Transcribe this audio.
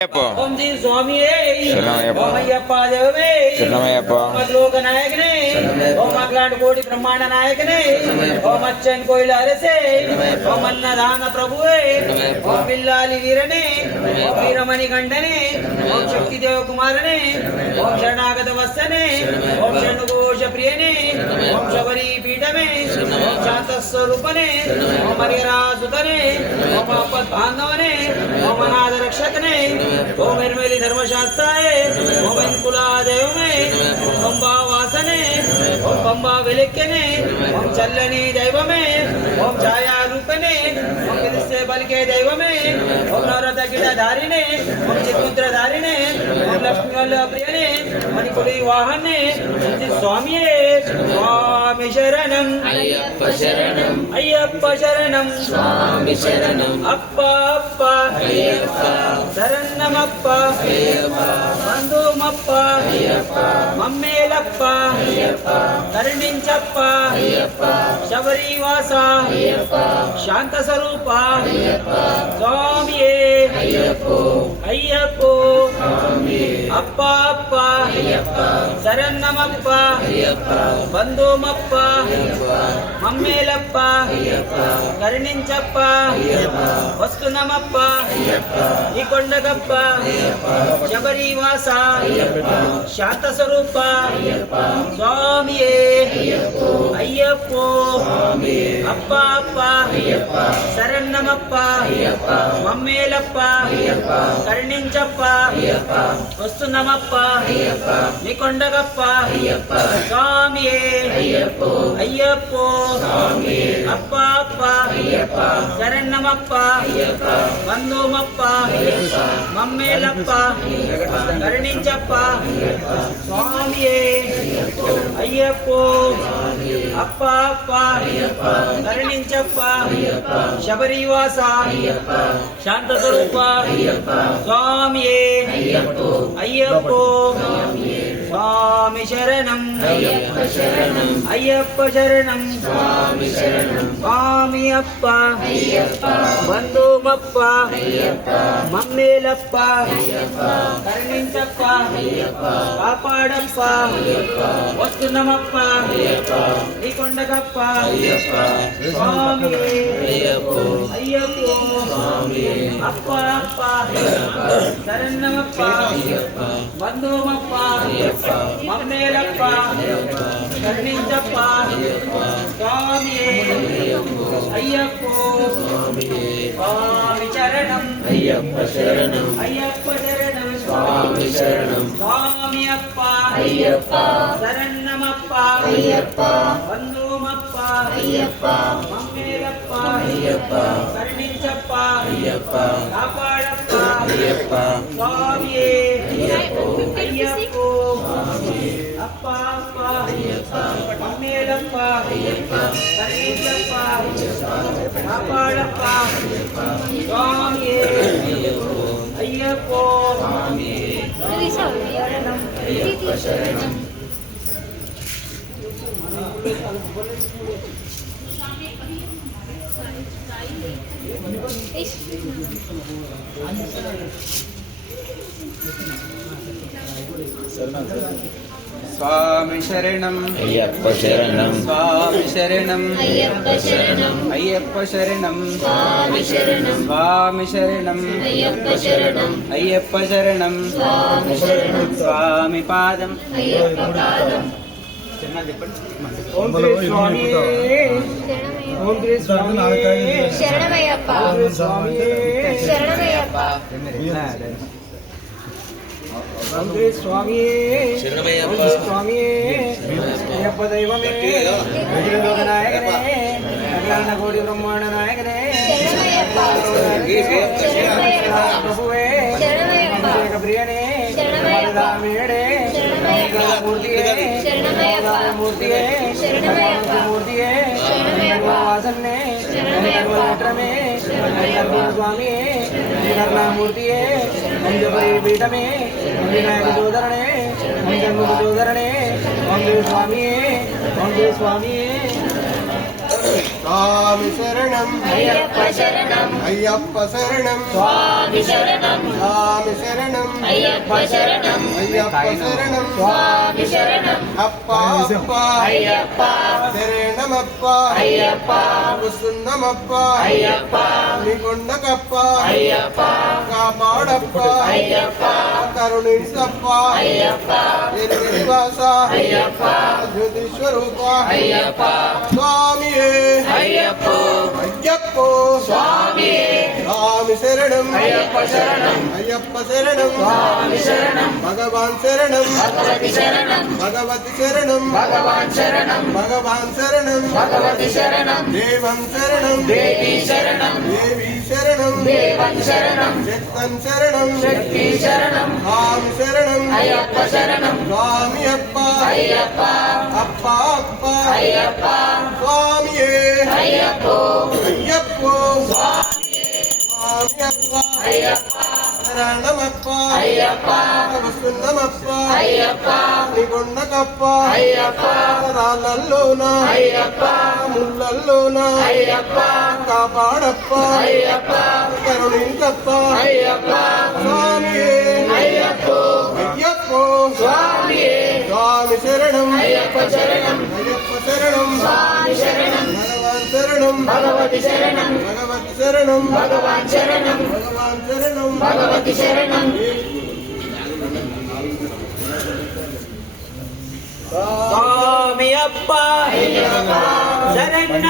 ओम जी स्वामी ओम अय्यप्पा देवे ओम लोक नायक ने ओम अखिलांड कोटि ब्रह्मांड नायक ने ओम अच्छन कोयल अरसे ओम अन्नदान प्रभु ओम बिल्लाली वीर ने ओम वीरमणि कंठने ओम शक्ति देव कुमार ने ओम शरणागत वत्सने ओम षण्मुघोष प्रिय ने ओम शबरी पीठ में ओम शांत स्वरूप ने ओम हरिहरा सुत ने ओम आपद बांधव ने ओम अनाथ रक्षक ने ओम निर्मली धर्मशास्त्राय ओम कुलादेव में ओम पंबा वासने ओम पंबा विलिक्यने ओम चल्लनी दैव में ओम छाया रूपने ओम विदस्य बल के दैव में ओम नवरथ गिरधारिणे ओम चित्मुद्र धारिणे ओम लक्ष्मी वल्लभ प्रियने मणिपुरी वाहने स्वामी स्वामी शरणम अय्यप्पा शरणम अय्यप्पा शरणम स्वामी शरणम अप्पा अप्पा अय्यप्पा शरणमप्प अय्यप्पा बंधुमप्प अय्यप्पा मम्मेलप्प अय्यप्पा करुणिंचप्प अय्यप्पा शबरीवास अय्यप्पा शांत स्वरूप अय्यप्पा स्वामिये अय्यप्पो अय्यप्पो स्वामी अप्पा अप्पा अय्यप्पा शरणमप्प अय्यप्पा बंधुमप्प अय्यप्पा मम्मेलप्प अय्यप्पा करुणिंचप्प अय्यप्पा वस्तुनमप्प अय्यप्पा निकोंडगप्प अय्यप्पा शबरीवास अय्यप्पा शांत स्वरूप अय्यप्पा स्वामिये अय्यप्पो अय्यप्पो स्वामी अप्पा अप्पा अय्यप्पा शरणमप्प अय्यप्पा मम्मेलप्प अय्यप्पा करुणिंचप्प अय्यप्पा वस्तुनमप्प अय्यप्पा निकोंडगप्प अय्यप्पा स्वामिये अय्यप्पो अय्यप्पो स्वामी अप्पा अप्पा अय्यप्पा शरणमप्प अय्यप्पा बंधुमप्प अय्यप्पा मम्मेलप्प करुणिंचप्प स्वामिये अय्यप्पो अप्पा अप्पा करुणिंचप्प शबरीवास शांत स्वरूप स्वामिये अय्यप्पो स्वामी शरणम अय्यप्पा शरणम अय्यप्पा शरणम स्वामी शरणम स्वामी अप्पा अय्यप्पा बंधुमप्प अय्यप्पा मम्मेलप्प अय्यप्पा करुणिंचप्प अय्यप्पा कापाडप्प अय्यप्पा वस्तुनमप्प अय्यप्पा निकोंडगप्प अय्यप्पा स्वामी अय्यप्पो अय्यप्पो स्वामी अप्पा अप्पा शरणमप्प अय्यप्पा बंधुमप्प अय्यप्पा मम्मेलप्प करुणिंचप्प स्वामी अय्यप्पो स्वामी शरणम अय्यप्पा शरणम अय्यप्पा शरणम स्वामी शरणम स्वामी अप्पा अय्यप्पा शरणमप्प अय्यप्पा बंधुमप्प अय्यप्पा मम्मेलप्प अय्यप्पा करुणिंचप्प अय्यप्पा कापाडप्प अय्यप्पा स्वामी अय्यप्पो अय्यप्पो अप्पा अप्पा मम्मेलप्प करुणिंचप्प कापाडप्प स्वामी अय्यप्पो अय्यप्पा शरणम स्वामी शरणम अय्यप्पा शरणम स्वामी शरणम अय्यप्पा शरणम अय्यप्पा शरणम स्वामी शरणम स्वामी शरणम अय्यप्पा शरणम अय्यप्पा शरणम स्वामी शरणम स्वामी पादम अय्यप्पा पादम ओम श्री स्वामी ओम श्री स्वामी शरणमय्यप्पा स्वामी शरणमय्यप्पा ओम श्री स्वामी ओम श्री स्वामी अय्यप्पा दैवमे लोक नायक ने अखिलांड कोटि ब्रह्मांड नायक ने शरणमय्यप्पा शरणमय्यप्पा प्रभुवे शरणमय्यप्पा प्रियने शरणमय्यप्पा मेड़े शरणमय्यप्पा मूर्ति शरणमय्यप्पा मूर्ति शरणमय्यप्पा मूर्ति शरणमय्यप्पा वासन ने शरणमय्यप्पा में शरणमय्यप्पा स्वामी मूर्ति पीठ में विनायक जोधरणे जन्म जोधरणे ओम देव स्वामी స్వామి శరణం అయ్యప్ప శరణం అయ్యప్ప శరణం స్వామి శరణం స్వామి శరణం అయ్యప్ప శరణం అయ్యప్ప శరణం స్వామి శరణం అప్ప అప్ప అయ్యప్ప శరణమప్ప అయ్యప్ప వస్తున్నమప్ప అయ్యప్ప నికొండకప్ప అయ్యప్ప కాపాడప్ప అయ్యప్ప కరుణించప్ప అయ్యప్ప ఎరివాస అయ్యప్ప జ్యోతి స్వరూప అయ్యప్ప స్వామియే అయ్యప్ప అయ్యప్పో స్వామి స్వామి శరణం అయ్యప్ప శరణం అయ్యప్ప శరణం స్వామి శరణం భగవాన్ శరణం భగవతి శరణం భగవతి శరణం భగవాన్ శరణం భగవాన్ శరణం భగవతి శరణం దేవం శరణం దేవి శరణం దేవి శరణం దేవన్ శరణం శక్తన్ శరణం శక్తి శరణం స్వామి శరణం అయ్యప్ప శరణం స్వామి అప్ప అయ్యప్ప అప్ప అప్ప అయ్యప్ప స్వామియే అయ్యప్పో అయ్యప్పో స్వామి స్వామి అప్ప అయ్యప్ప శరణమప్ప అయ్యప్ప వస్తున్నమప్ప అయ్యప్ప నికొండకప్ప అయ్యప్ప రాళ్ళల్లోన అయ్యప్ప ముళ్ళల్లోన అయ్యప్ప కాపాడప్ప అయ్యప్ప కరుణించప్ప అయ్యప్ప స్వామియే అయ్యప్పో అయ్యప్పో స్వామి స్వామి శరణం అయ్యప్ప శరణం అయ్యప్ప శరణం స్వామి శరణం భగవాన్ శరణం భగవతి శరణం భగవతి శరణం భగవాన్ శరణం భగవాన్ శరణం భగవతి శరణం స్వామి అప్ప శరణ